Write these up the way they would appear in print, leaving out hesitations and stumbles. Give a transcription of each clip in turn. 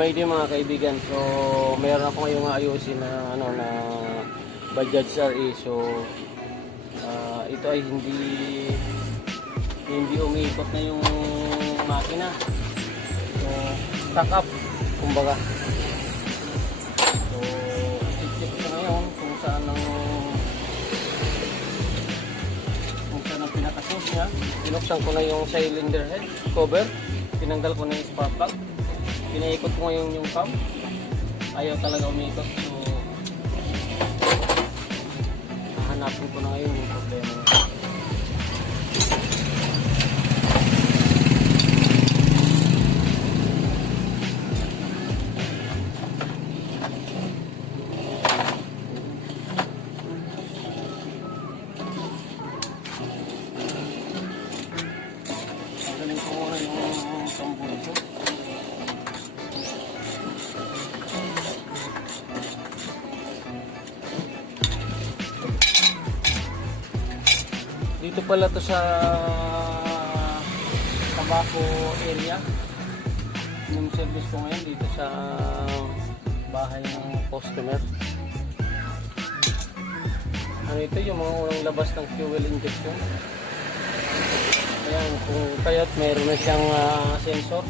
Gabay din mga kaibigan. So meron ako ngayong ayusin na na Bajaj RE. So ito ay hindi umiikot na yung makina. So stack up kumbaga. So check ko ngayon kung saan ang pinakasos niya. Binuksan ko na yung cylinder head cover. Tinanggal ko na yung spark plug. Pinaikot ko ngayon yung pump. Ayaw talaga umiikot. So hahanapin ko na ngayon yung problema niya. Galing ko muna yung tambol ko. Dito pala to sa Tabaco area. Yung service ko ngayon dito sa bahay ng customer. Ano ito yung mga unang labas ng fuel injection. Ayan, kung kaya't meron na siyang sensor.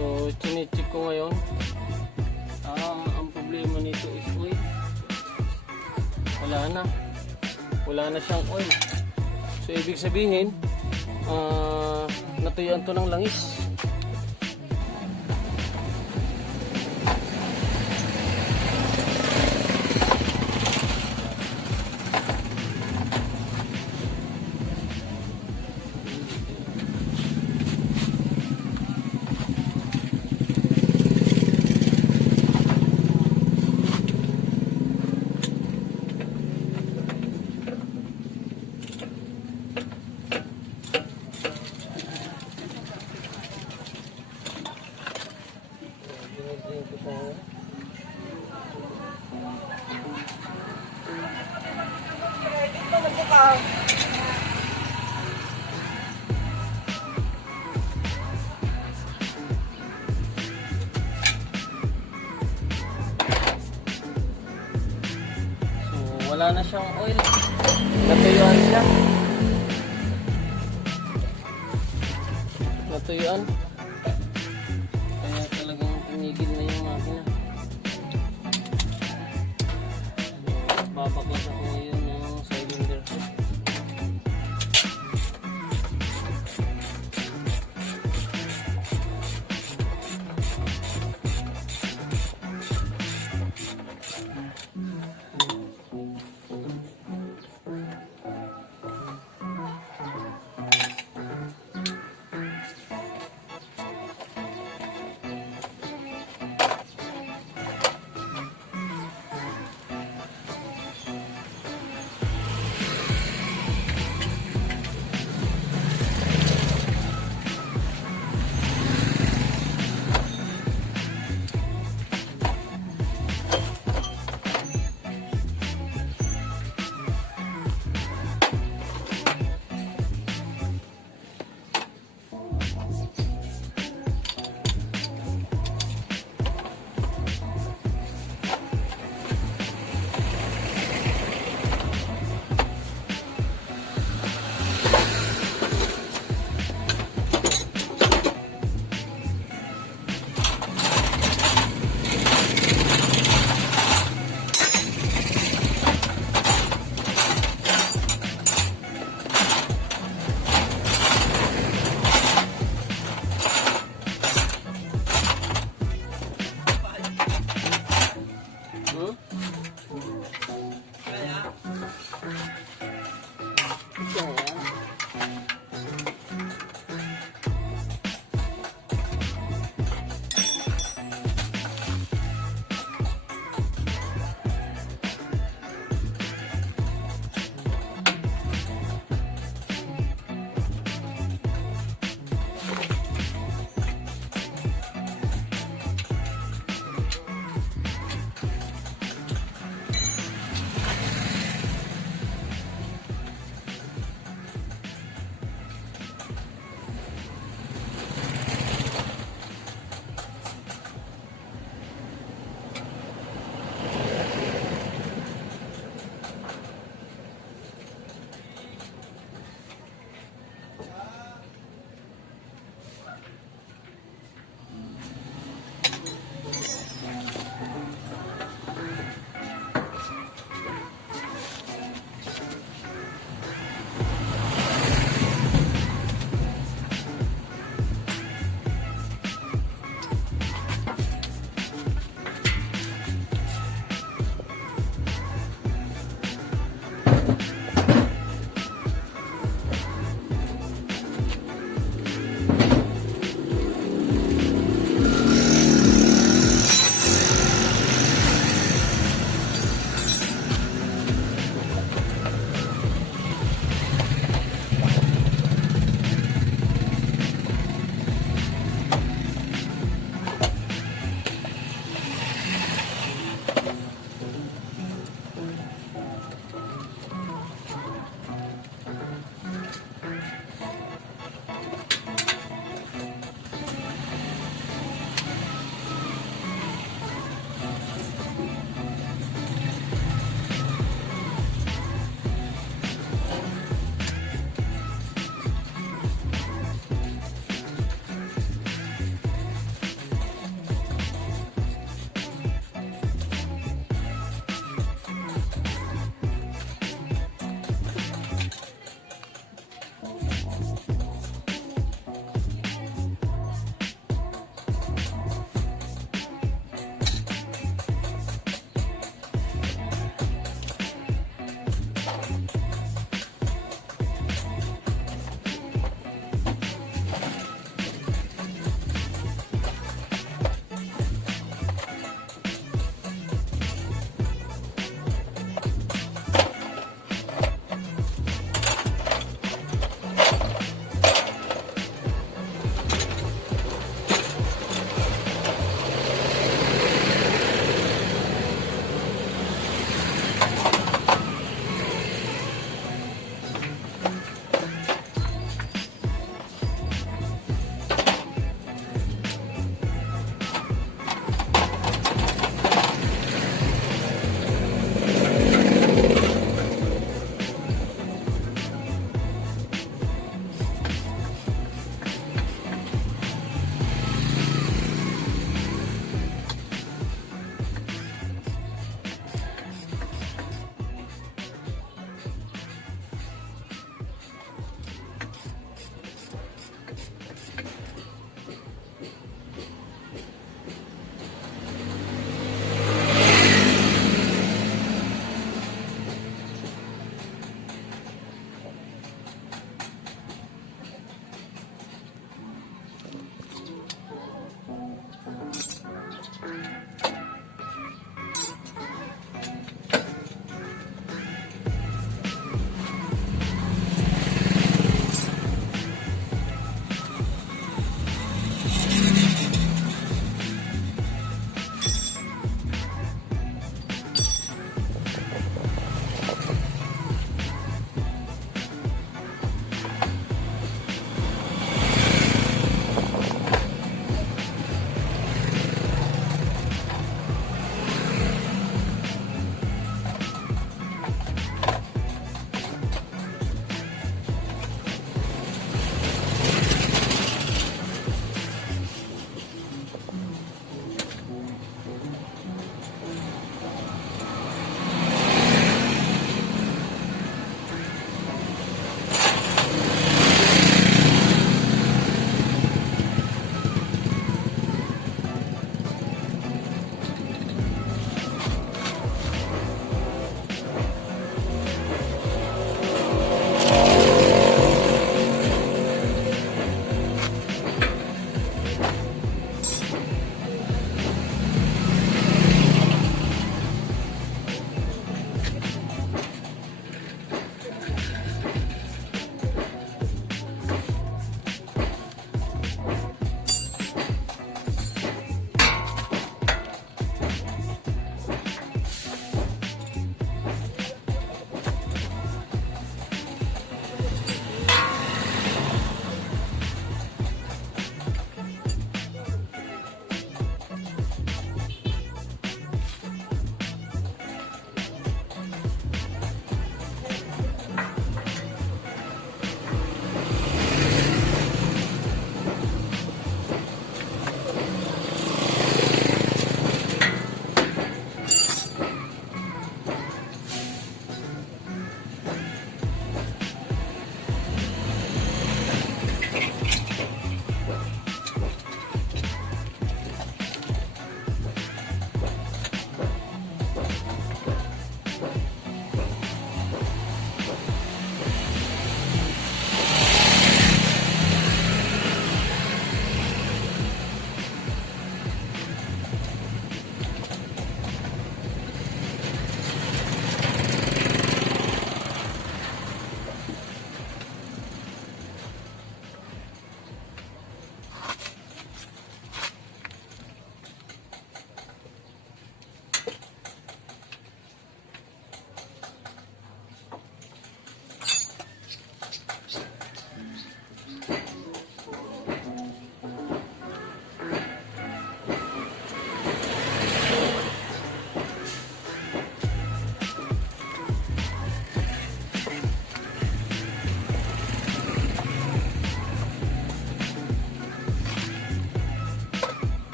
So, chine-check ko ngayon. Ang problema nito is oil. Wala na siyang oil. So, ibig sabihin, natuyuan to ng langis. Wala na siyang oil. Natuyuan siya. Natuyuan. Kaya talagang tumigil na yung makina. Babaklas ako ngayon ng cylinder.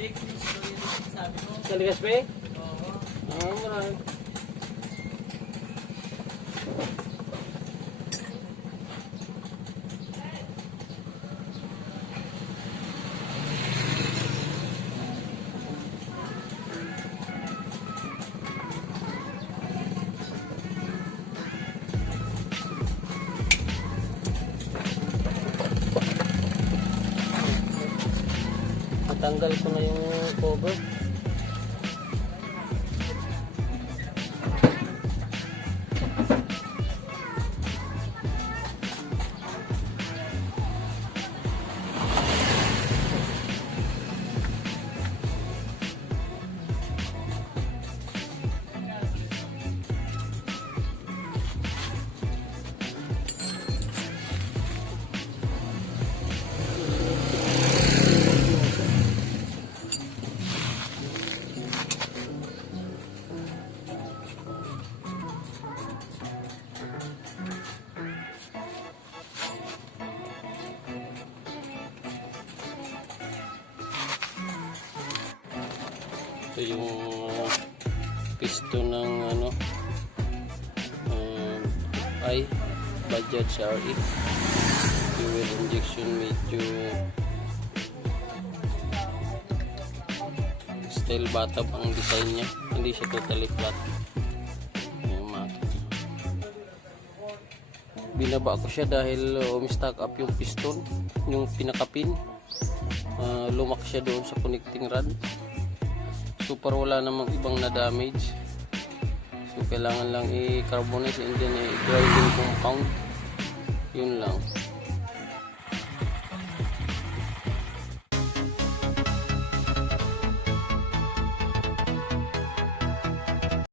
Sa Legazpi? Oo, marami. Natanggal ko na yung cover. Ito yung piston ng ano ay Bajaj RE fuel injection. Medyo style bathtub ang design niya, hindi siya totally flat. Yung makina, binaba ko siya dahil umistack up yung piston, yung pinakapin. Lumak siya doon sa connecting rod. Super wala namang ibang na damage, so kailangan lang i-carbonize and then i-grinding compound, yun lang.